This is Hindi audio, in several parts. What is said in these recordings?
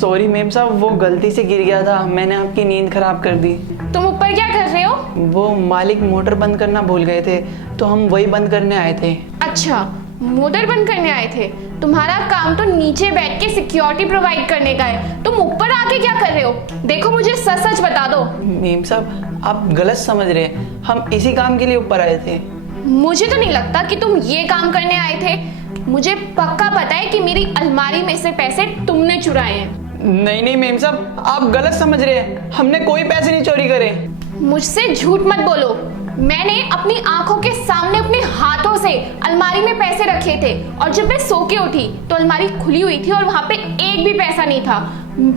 सॉरी मेम साहब, वो गलती से गिर गया था, मैंने आपकी नींद खराब कर दी। तुम ऊपर क्या कर रहे हो? वो मालिक मोटर बंद करना भूल गए थे तो हम वही बंद करने आए थे। अच्छा, मोटर बंद करने आए थे। तुम्हारा काम तो नीचे बैठ के सिक्योरिटी प्रोवाइड करने का है, तुम ऊपर आके क्या कर रहे हो? देखो मुझे सच सच बता दो। मेम साहब आप गलत समझ रहे हैं, हम इसी काम के लिए ऊपर आए थे। मुझे तो नहीं लगता कि तुम ये काम करने आए थे। मुझे पक्का पता है कि मेरी अलमारी में से पैसे तुमने चुराए हैं। नहीं नहीं मेम साहब, आप गलत समझ रहे हैं, हमने कोई पैसे नहीं चोरी करे। मुझसे झूठ मत बोलो। मैंने अपनी आंखों के सामने अपने हाथों से अलमारी में पैसे रखे थे और जब मैं सो के उठी तो अलमारी खुली हुई थी और वहां पे एक भी पैसा नहीं था।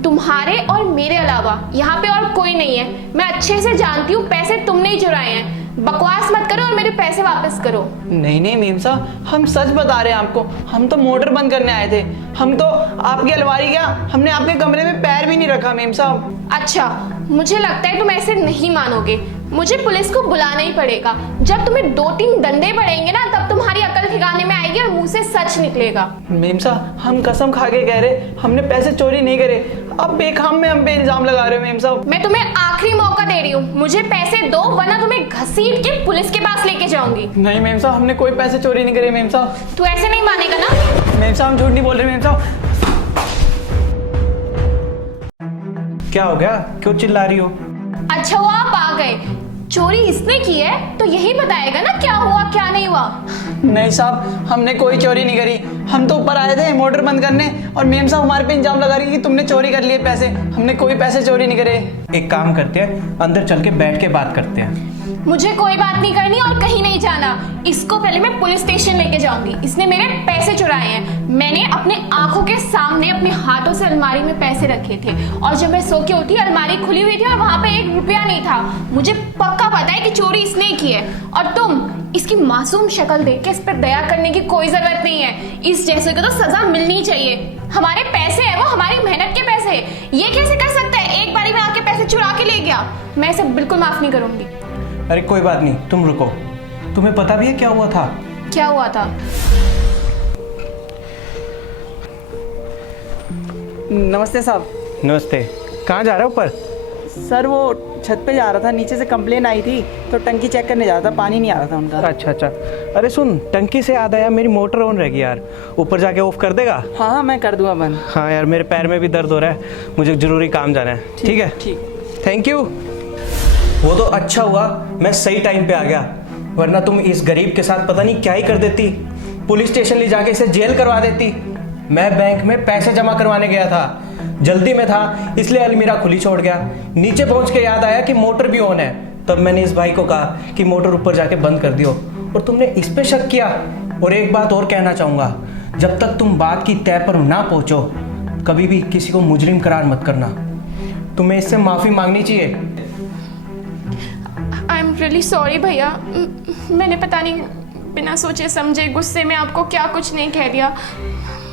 तुम्हारे और मेरे अलावा यहाँ पे और कोई नहीं है। मैं अच्छे से जानती हूँ पैसे तुमने ही चुराए हैं। बकवास मत करो और मेरे पैसे वापस करो। नहीं नहीं मेम साहब, हम सच बता रहे हैं आपको, हम तो मोटर बंद करने आए थे। हम तो आपकी अलमारी क्या, हमने आपके कमरे में पैर भी नहीं रखा मेम साहब। अच्छा, मुझे लगता है तुम ऐसे नहीं मानोगे। मुझे पुलिस को बुलाना ही पड़ेगा। जब तुम्हें 2-3 डंडे पड़ेंगे ना तब तुम्हारी अकल ठिकाने में आएगी और मुंह से सच निकलेगा। मेम साहब हम कसम खा के कह रहे, हमने पैसे चोरी नहीं करे। अब बेखाम में हम पे इल्जाम लगा रहे हो मेम साहब। मैं तुम्हें आखिरी मौका दे रही हूँ, मुझे पैसे दो वरना तुम्हें घसीट के पुलिस के पास लेके जाऊंगी। नहीं मेम साहब, हमने कोई पैसे चोरी नहीं करे मेम साहब। तू ऐसे नहीं मानेगा ना? मेम साहब हम झूठ नहीं बोल रहे मेम साहब। क्या हो गया, क्यों चिल्ला रही हो? अच्छा वो आप आ गए। चोरी इसने की है तो यही बताएगा ना क्या हुआ क्या नहीं हुआ। नहीं साहब, हमने कोई चोरी नहीं करी। हम तो ऊपर आए थे मोटर बंद करने और मेम साहब हमारे पे इल्जाम लगा रही कि तुमने चोरी कर लिए पैसे। हमने कोई पैसे चोरी नहीं करे। एक काम करते हैं, अंदर चल के बैठ के बात करते हैं। मुझे कोई बात नहीं करनी और कहीं नहीं जाना। इसको पहले मैं पुलिस स्टेशन लेके जाऊंगी। इसने मेरे पैसे चुराए हैं। मैंने अपने आंखों के सामने अपने हाथों से अलमारी में पैसे रखे थे और जब मैं सो के उठी अलमारी खुली हुई थी और वहां पे 1 रुपया नहीं था। मुझे पक्का पता है कि चोरी इसने की है और तुम इसकी मासूम शक्ल देख के इस पर दया करने की कोई जरूरत नहीं है। इस जैसे को तो सजा मिलनी चाहिए। हमारे पैसे है वो, हमारी मेहनत के पैसे है। ये कैसे कर सकता है? एक बारी में आके पैसे चुरा के ले गया। मैं इसे बिल्कुल माफ नहीं करूंगी। अरे कोई बात नहीं, तुम रुको। तुम्हें पता भी है क्या हुआ था? क्या हुआ था? नमस्ते साहब। नमस्ते। कहाँ जा रहे हो ऊपर? सर वो छत पे जा रहा था, नीचे से कंप्लेन आई थी तो टंकी चेक करने जा रहा था, पानी नहीं आ रहा था उनका। अच्छा। अरे सुन, टंकी से याद आया, मेरी मोटर ऑन रहेगी यार, ऊपर जाके ऑफ कर देगा? हाँ मैं कर दूंगा बंद। हाँ यार, मेरे पैर में भी दर्द हो रहा है, मुझे जरूरी काम जाना है। ठीक है, ठीक। Thank you. वो तो अच्छा हुआ मैं सही टाइम पे आ गया, वरना तुम इस गरीब के साथ पता नहीं क्या ही कर देती। पुलिस स्टेशन ले जाके इसे जेल करवा देती। मैं बैंक में पैसे जमा करवाने गया था, जल्दी में था इसलिए अलमीरा खुली छोड़ गया। नीचे पहुंच के याद आया कि मोटर भी ऑन है, तब मैंने इस भाई को कहा कि मोटर ऊपर जाके बंद कर दियो और तुमने इस पे शक किया। और एक बात और कहना चाहूंगा, जब तक तुम बात की तय पर ना पहुंचो कभी भी किसी को मुजरिम करार मत करना। तुम्हें इससे माफी मांगनी चाहिए। आई एम रियली सॉरी भैया। मैंने पता नहीं बिना सोचे समझे गुस्से में आपको क्या कुछ नहीं कह दिया।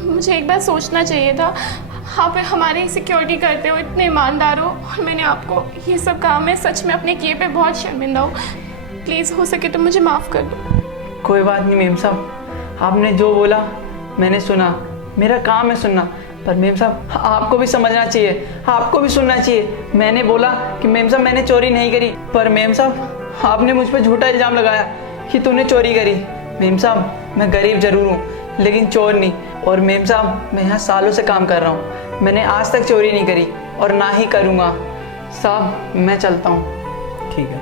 मुझे एक बार सोचना चाहिए था। आप हमारी सिक्योरिटी करते हो, इतने ईमानदार हो और मैंने आपको ये सब कहा। मैं सच में अपने किए पे बहुत शर्मिंदा हूँ। प्लीज़ हो सके तो मुझे माफ़ कर दो। कोई बात नहीं मेम साहब, आपने जो बोला मैंने सुना, मेरा काम है सुनना। पर मेम साहब आपको भी समझना चाहिए, आपको भी सुनना चाहिए। मैंने बोला कि मेम साहब मैंने चोरी नहीं करी, पर मेम साहब आपने मुझ पर झूठा इल्ज़ाम लगाया कि तूने चोरी करी। मेम साहब मैं गरीब जरूर हूँ लेकिन चोर नहीं। और मेम साहब मैं यहाँ सालों से काम कर रहा हूँ, मैंने आज तक चोरी नहीं करी और ना ही करूँगा। साहब मैं चलता हूँ। ठीक है।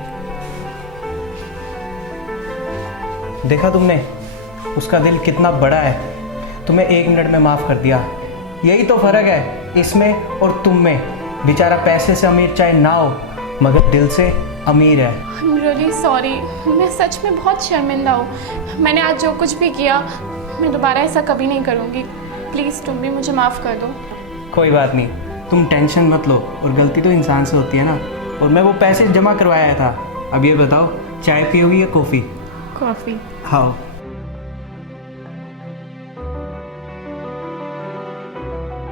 देखा तुमने, उसका दिल कितना बड़ा है, तुम्हें 1 मिनट में माफ़ कर दिया। यही तो फ़र्क है इसमें और तुम में। बेचारा पैसे से अमीर चाहे ना हो मगर दिल से अमीर है। I am really sorry. मैं सच में बहुत शर्मिंदा हूँ। मैंने आज जो कुछ भी किया मैं दोबारा ऐसा कभी नहीं करूँगी। प्लीज़ तुम भी मुझे माफ़ कर दो। कोई बात नहीं, तुम टेंशन मत लो, और गलती तो इंसान से होती है ना। और मैं वो पैसे जमा करवाया था। अब ये बताओ, चाय पियोगी या कॉफ़ी? कॉफ़ी। हाँ।